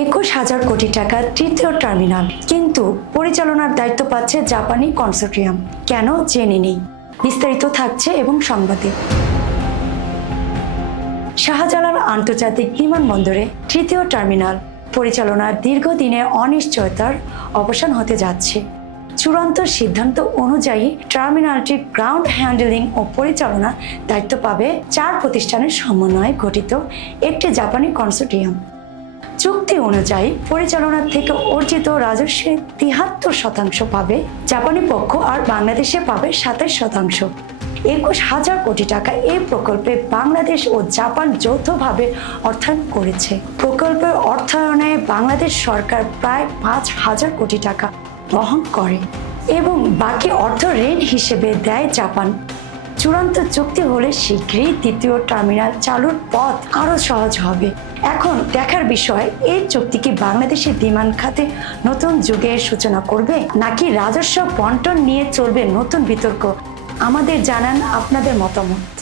21,000 কোটি টাকার তৃতীয় টার্মিনাল, কিন্তু পরিচালনার দায়িত্ব পাচ্ছে জাপানি কনসোর্টিয়াম। কেন, জেনে নেই। বিস্তারিত থাকছে এবং সংবাদে। শাহজালাল আন্তর্জাতিক বিমানবন্দরে তৃতীয় টার্মিনাল পরিচালনার দীর্ঘদিনের অনিশ্চয়তার অবসান হতে যাচ্ছে। চূড়ান্ত সিদ্ধান্ত অনুযায়ী টার্মিনালটির গ্রাউন্ড হ্যান্ডলিং ও পরিচালনার দায়িত্ব পাবে 4 প্রতিষ্ঠানের সমন্বয়ে গঠিত একটি জাপানি কনসোর্টিয়াম। চুক্তি অনুযায়ী পরিচালনা থেকে অর্জিত রাজস্বের 73% পাবে জাপানি পক্ষ আর বাংলাদেশে পাবে 27%। 21,000 কোটি টাকা এই প্রকল্পে বাংলাদেশ ও জাপান যৌথভাবে অর্থায়ন করেছে। প্রকল্পের অর্থায়নে বাংলাদেশ সরকার প্রায় 5,000 কোটি টাকা বহন করে এবং বাকি অর্থ ঋণ হিসেবে দেয় জাপান। চূড়ান্ত চুক্তি হলে শীঘ্রই দ্বিতীয় টার্মিনাল চালুর পথ আরো সহজ হবে। এখন দেখার বিষয়, এই চুক্তি কি বাংলাদেশের বিমান খাতে নতুন যুগের সূচনা করবে, নাকি রাজস্ব বন্টন নিয়ে চলবে নতুন বিতর্ক? আমাদের জানান আপনাদের মতামত।